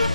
Well,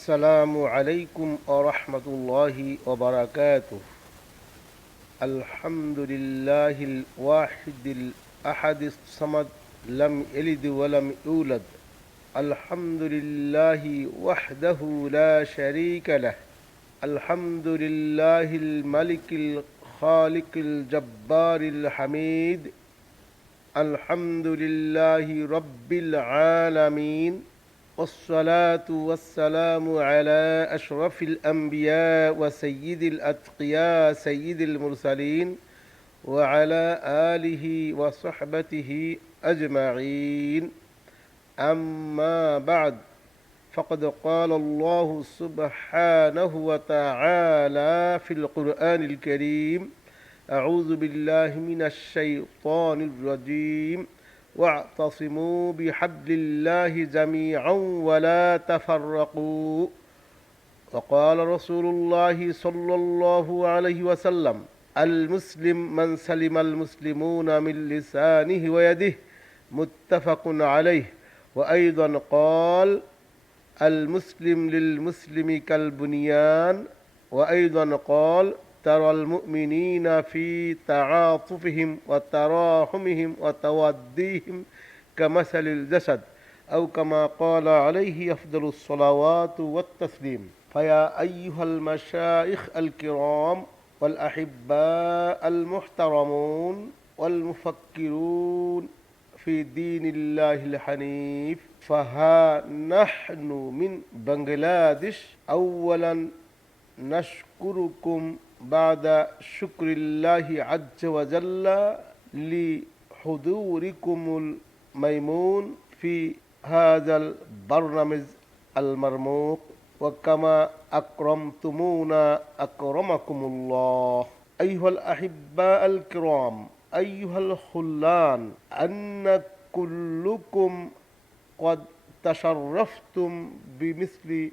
আসসালামু আলাইকুম আরহামতুল্লাহি ওবরাকাত আলহামদুলিল্লাহিল ওয়াহিদিল আহাদিস সামাদ লাম এলিদ ওয়ালাম ইউলাদ। আলহামদুলিল্লাহি ওয়াহদাহু লা শারীকা লাহ। আলহামদুলিল্লাহিল মালিকিল খালিকিল জব্বারিল হামিদ। আলহামদুলিল্লাহি রব্বিল আলামিন। والصلاة والسلام على أشرف الأنبياء وسيد الأتقياء سيد المرسلين وعلى آله وصحبته أجمعين. أما بعد فقد قال الله سبحانه وتعالى في القرآن الكريم أعوذ بالله من الشيطان الرجيم. واعتصموا بحبل الله جميعا ولا تفرقوا وقال رسول الله صلى الله عليه وسلم المسلم من سلم المسلمون من لسانه ويده متفق عليه وأيضا قال المسلم للمسلم كالبنيان وأيضا قال ترى المؤمنين في تعاطفهم وتراحمهم وتوديهم كمثل الجسد أو كما قال عليه أفضل الصلوات والتسليم فيا أيها المشايخ الكرام والأحباء المحترمون والمفكرون في دين الله الحنيف فها نحن من بنغلاديش أولا نشكركم بعد شكر الله عز وجل لحضوركم الميمون في هذا البرنامج المرموق وكما أكرمتمونا أكرمكم الله أيها الأحباء الكرام أيها الخلان أن كلكم قد تشرفتم بمثل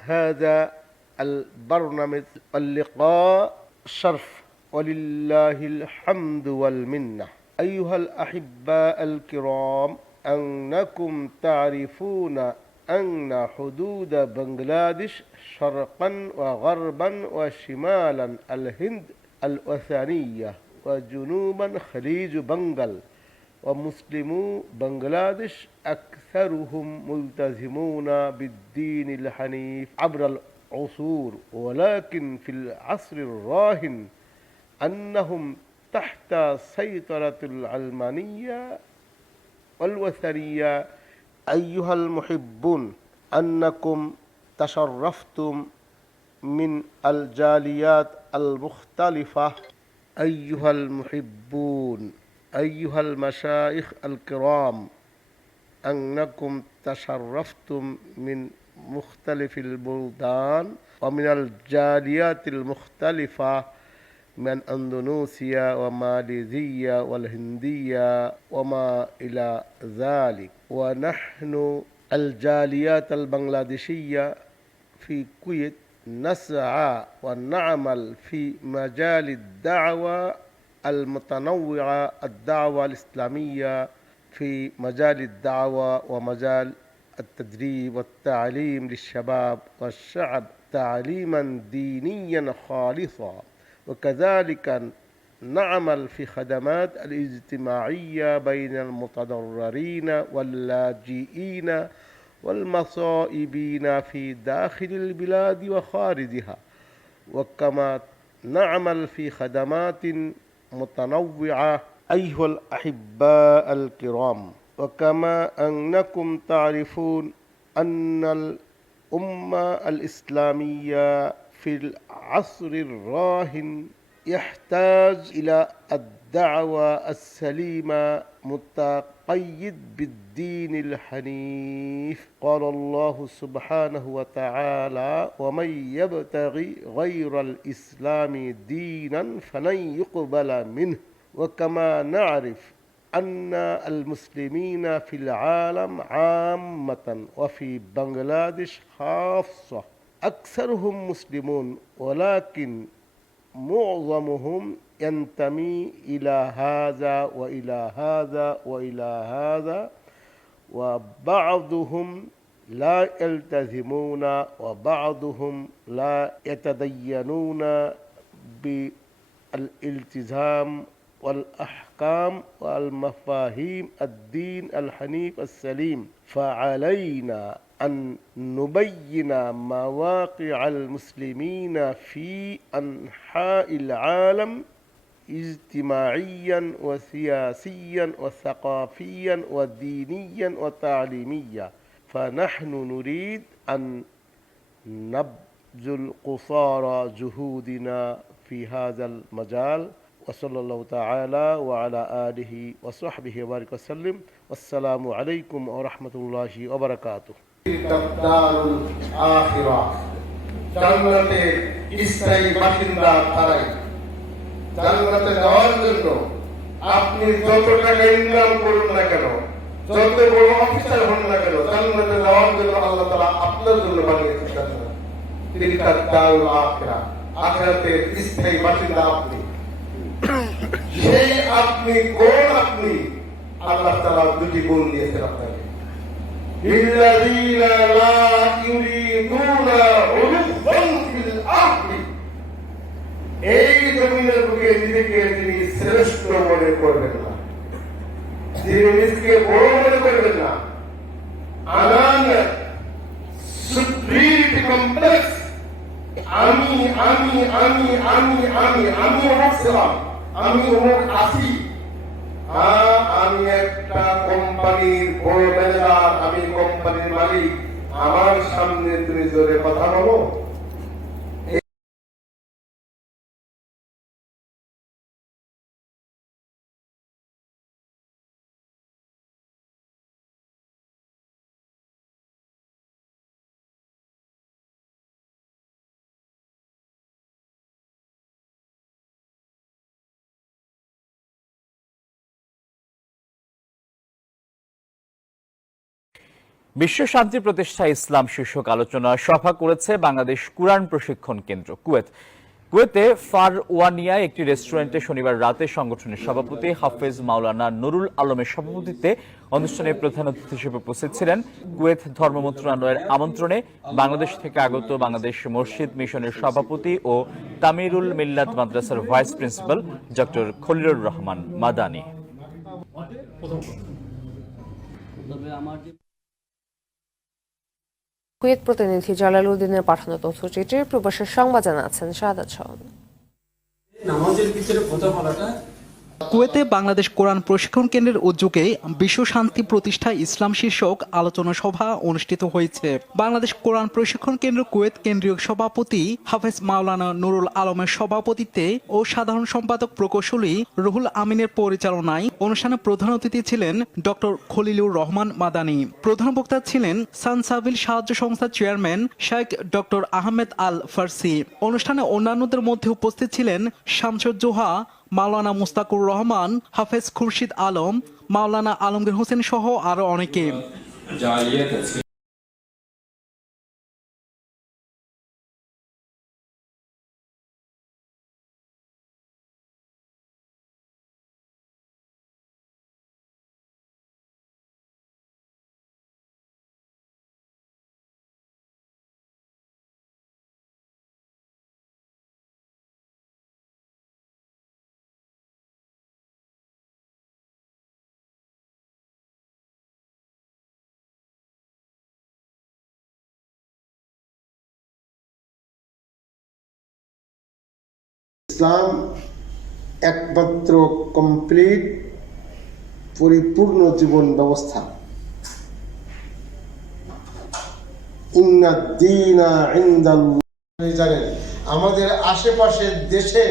هذا البرنامج اللقاء شرف ولله الحمد والمنة. أيها الأحباء الكرام أنكم تعرفون أن حدود بنغلاديش شرقا وغربا وشمالا الهند الوثنية وجنوبا خليج بنغال. ومسلمو بنغلاديش أكثرهم ملتزمون بالدين الحنيف عبر العصور ولكن في العصر الراهن أنهم تحت سيطرة العلمانية والوثنية. أيها المحبون أنكم تشرفتم من الجاليات المختلفة. أيها المحبون أيها المشايخ الكرام أنكم تشرفتم من مختلف البلدان ومن الجاليات المختلفة من أندونيسيا وماليزيا والهندية وما إلى ذلك. ونحن الجاليات البنغلاديشية في كويت نسعى ونعمل في مجال الدعوة المتنوعة الدعوة الإسلامية في مجال الدعوة ومجال التدريب والتعليم للشباب والشعب تعليما دينيا خالصا. وكذلك نعمل في خدمات الاجتماعية بين المتضررين واللاجئين والمصائبين في داخل البلاد وخارجها. وكما نعمل في خدمات متنوعة أيها الأحباء الكرام. وكما أنكم تعرفون أن الأمة الإسلامية في العصر الراهن يحتاج إلى الدعوة السليمة متقيد بالدين الحنيف. قال الله سبحانه وتعالى ومن يبتغي غير الإسلام دينا فلن يقبل منه. وكما نعرف أن المسلمين في العالم عامة وفي بنغلاديش خاصة أكثرهم مسلمون ولكن معظمهم ينتمي إلى هذا وإلى هذا وإلى هذا وبعضهم لا يلتزمون وبعضهم لا يتدينون بالالتزام والأحكام والمفاهيم الدين الحنيف السليم. فعلينا أن نبين مواقع المسلمين في أنحاء العالم اجتماعيا وسياسيا وثقافيا ودينيا وتعليميا. فنحن نريد أن نبذل قصارى جهودنا في هذا المجال. وصلى الله تعالى وعلى آله وصحبه وبارك وسلم والسلام عليكم ورحمة الله وبركاته দারুল আখিরা জান্নাতের স্থায়ী বাসিন্দা তারাই জান্নাতে যাওয়ার জন্য আপনি যত টাকা ইনকাম করুন না কেন যত বড় অফিসার হন না কেন জান্নাতে যাওয়ার জন্য আল্লাহ তাআলা আপনার জন্য বানিয়েছেন জান্নাত তিলকা দারুল আখিরা আখিরাতের স্থায়ী বাসিন্দা আপনি সেই আপনি, কোন আপনি, আল্লাহ তালা দুটি গুণ দিয়েছেন আপনাকে। এই জমিনের বুকে নিজেকে তিনি শ্রেষ্ঠ মনে করবেন না। তিনি নিজকে বড় মনে করবেন না। আনন্দ সুপ্রিম আমি আমি আমি আমি আমি আমি হচ্ছিলাম আমি অমুক আছি আমি একটা কোম্পানির বড় ম্যানেজার আমি কোম্পানির মালিক। আমার সামনে তুমি জোরে কথা বলো। বিশ্ব শান্তি প্রতিষ্ঠা ইসলাম শীর্ষক আলোচনা সভা করেছে বাংলাদেশ কুরআন প্রশিক্ষণ কেন্দ্র, কুয়েত। কুয়েতে ফার ওয়ানিয়ায় একটি রেস্টুরেন্টে শনিবার রাতে সংগঠনের সভাপতি হাফেজ মাওলানা নুরুল আলমের সভাপতিত্বে অনুষ্ঠানে প্রধান অতিথি হিসেবে উপস্থিত ছিলেন কুয়েত ধর্ম মন্ত্রণালয়ের আমন্ত্রণে বাংলাদেশ থেকে আগত বাংলাদেশ মসজিদ মিশনের সভাপতি ও তামিরুল মিল্লাত মাদ্রাসার vice principal doctor Khalilur Rahman Madani. Kuwait প্রতিনিধি জালাল উদ্দিনের পাঠানো তথ্যচিত্রে প্রবাসের সংবাদ জানাচ্ছেন সাদাত শাহন নামাজের ভিতরে কুয়েতে বাংলাদেশ কোরআন প্রশিক্ষণ কেন্দ্রের উদ্যোগে বিশ্ব শান্তি প্রতিষ্ঠা ইসলাম শীর্ষক আলোচনা সভা অনুষ্ঠিত হয়েছে। বাংলাদেশ কোরআন প্রশিক্ষণ কেন্দ্র কুয়েত কেন্দ্রীয় সভাপতি হাফেজ মাওলানা নুরুল আলমের সভাপতিত্বে ও সাধারণ সম্পাদক প্রকৌশলী রুহুল আমিনের পরিচালনায় অনুষ্ঠানে প্রধান অতিথি ছিলেন ডক্টর খলিলুর রহমান মাদানী। প্রধান বক্তা ছিলেন সানসাবিল সাহায্য সংস্থার chairman Sheikh doctor Ahmed Al Farsi. অনুষ্ঠানে অন্যান্যদের মধ্যে উপস্থিত ছিলেন শামসুজ্জোহা মাওলানা মুস্তাকুর রহমান হাফেজ খুরশিদ আলম মাওলানা আলমগীর হোসেন সহ আরও অনেকে। ইসলাম একমাত্র কমপ্লিট পরিপূর্ণ জীবন ব্যবস্থা। জানেন, আমাদের আশেপাশের দেশে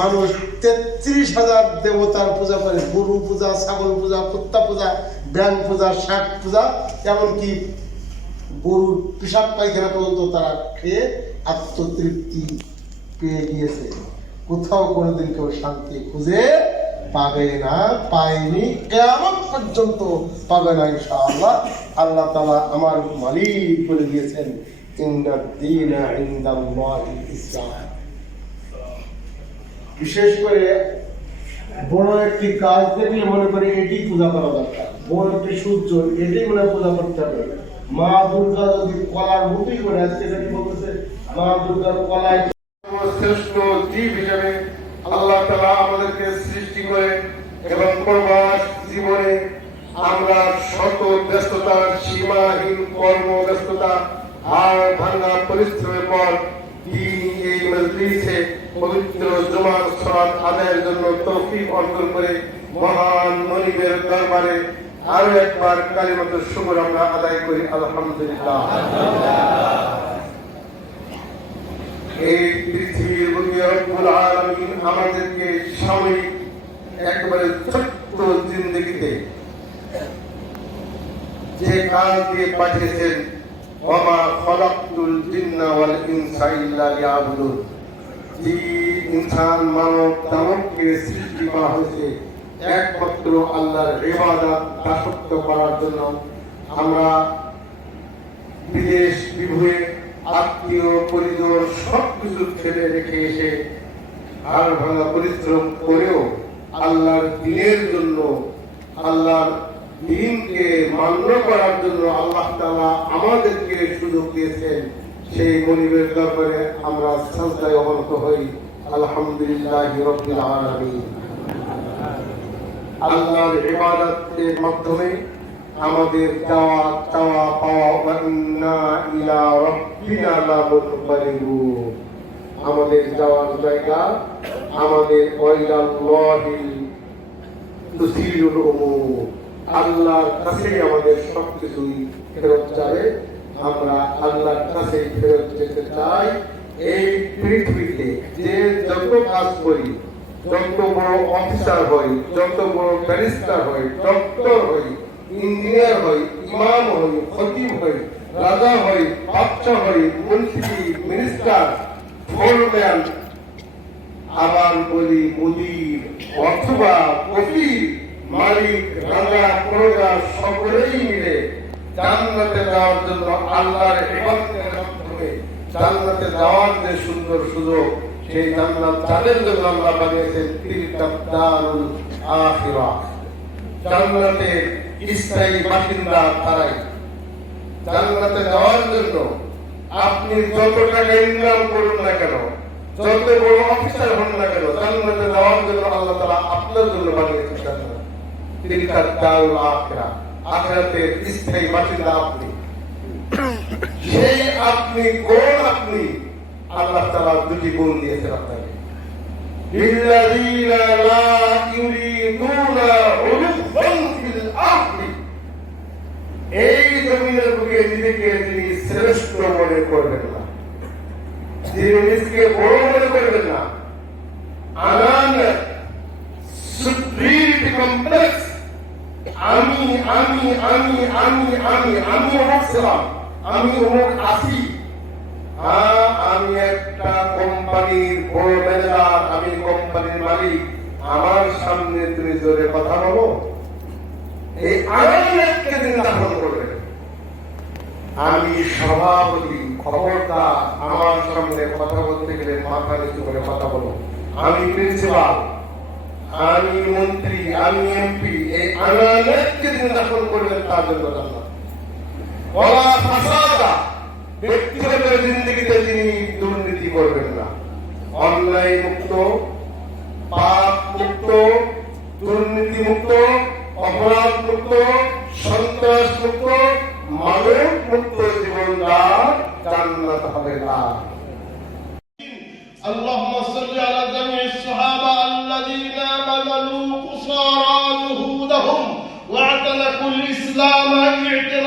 মানুষ তেত্রিশ হাজার দেবতার পূজা করে, গরু পূজা, ছাগল পূজা, কুত্তা পূজা ব্যাং পূজা, শাক পূজা, এমনকি গরুর পেশাব পায়খানা পর্যন্ত তারা খেয়ে আত্মতৃপ্তি পেয়ে গিয়েছে কোথাও কোনোদিন কেউ শান্তি খুঁজে পাবে না, পায়নি কেমন পর্যন্ত পাবে না ইনশাআল্লাহ। আল্লাহ তালা আমার মালিক বলে দিয়েছেন বিশেষ করে বড় একটি কাজ দেখলে মনে করে এটি পূজা করা দরকার। বড় একটি সূর্য, এটি মনে পূজা করতে হবে। মা দুর্গা যদি কলার রূপই করে, আজকে বলতেছে, মা দুর্গার কলায় শ্রেষ্ঠ জীব হিসেবে আল্লাহ তালা আমাদেরকে সৃষ্টি করে এবং প্রবাস জীবনে আমরা শত ব্যস্ততার, সীমাহীন কর্ম ব্যস্ততা আর ভাঙা পরিশ্রমের পর এই মজলিসে পবিত্র জুমার সলাত আদায়ের জন্য তৌফিক অর্জন করে মহান মনিবের দরবারে আরও একবার কালিমত শুকর আমরা আদায় করি। আলহামদুলিল্লাহ এই পৃথিবীর বুকে রব্বুল আলামিন আমাদেরকে সাময়িক একবারে ছোট্ট জিন্দগিতে যে দিয়ে পাঠিয়েছেন, ওমা খলাকতুল জিন্না ওয়াল ইনসা ইল্লা লিয়াবুদুন। যে ইনসান, মানব দানবকে সৃষ্টি করা হয়েছে। একমাত্র আল্লাহর ইবাদত দাসত্ব করার জন্য আমরা বিদেশ, বিভুয়ে, আত্মীয়, পরিজন সবকিছু ছেড়ে রেখে এসে আর ভাঙা পরিশ্রম করেও আল্লাহর দিনের জন্য, আল্লাহর দিনকে মান্য করার জন্য আল্লাহ তাআলা আমাদেরকে সুযোগ দিয়েছেন। সেই মনিবের দরবারে আমরা সাজদায় অবনত হই। আলহামদুলিল্লাহ রব্বিল আল্লাহর ইবাদতের মাধ্যমে আমাদের যাওয়া, চাওয়া, পাওয়া ইলা আমাদের যাওয়ার জায়গা আমাদের ওয়াইলাল্লাহিল তুসিরুল উমুর। আল্লাহর কাছেই আমাদের সবকিছুই ফেরত যাবে। আমরা আল্লাহর কাছেই ফেরত যেতে চাই। এই পৃথিবীতে যে যত কাজ করি, যত বড় অফিসার হই, যত বড় ব্যারিস্টার হই, ডক্টর হই, ইঞ্জিনিয়ার হই, ইমাম হই, খতিব হই, রাজা হই বাচ্চা হই মন্ত্রী মিনিস্টার, ফোরম্যান আবার বলি মুদির অথবা কফির সকলেই মিলে যাওয়ার জন্য যে সুন্দর সুযোগ যাওয়ার জন্য আপনি যত টাকা ইনকাম করুন না কেন, যত বড় অফিসার হন না কেন যাওয়ার জন্য আল্লাহ তাআলা আপনার জন্য বানিয়েছেন তিনি তার দারুল আখরা। আখরাতের স্থায়ী বাসিন্দা আপনি। সেই আপনি কোন আপনি, আল্লাহ তালা দুটি গুণ দিয়েছেন আপনাকে। এই জমিনের নিজেকে তিনি শ্রেষ্ঠ মনে করবেন না। আমি আমি আমি আমি আমি অমুক ছিলাম আমি অমুক আছি আমি একটা কোম্পানির বড় ম্যানেজার আমি কোম্পানির মালিক। আমার সামনে তুমি জোরে কথা বলো। এই আনন্দকে চিন্তাভাবনা করবে আমি সভাপতি, খবরদার, আমার সামনে কথা বলতে গেলে মাথা নিচু করে কথা বলো। আমি প্রিন্সিপাল। আমি মন্ত্রী, আমি এমপি, এই আনন্দকে চিন্তাভাবনা করবেন তার জন্য ব্যক্তিগত জিন্দগিতে তিনি দুর্নীতি করবেন না। অন্যায় মুক্ত, পাপ মুক্ত, দুর্নীতি মুক্ত, অপরাধ মুক্ত, সন্ত্রাস মুক্ত মানব মুক্ত জীবন জান্নাত হবে না। اللهم صل على جميع الصحابة الذين بذلوا قصارى جهودهم واعتنقوا الإسلام اعتناقا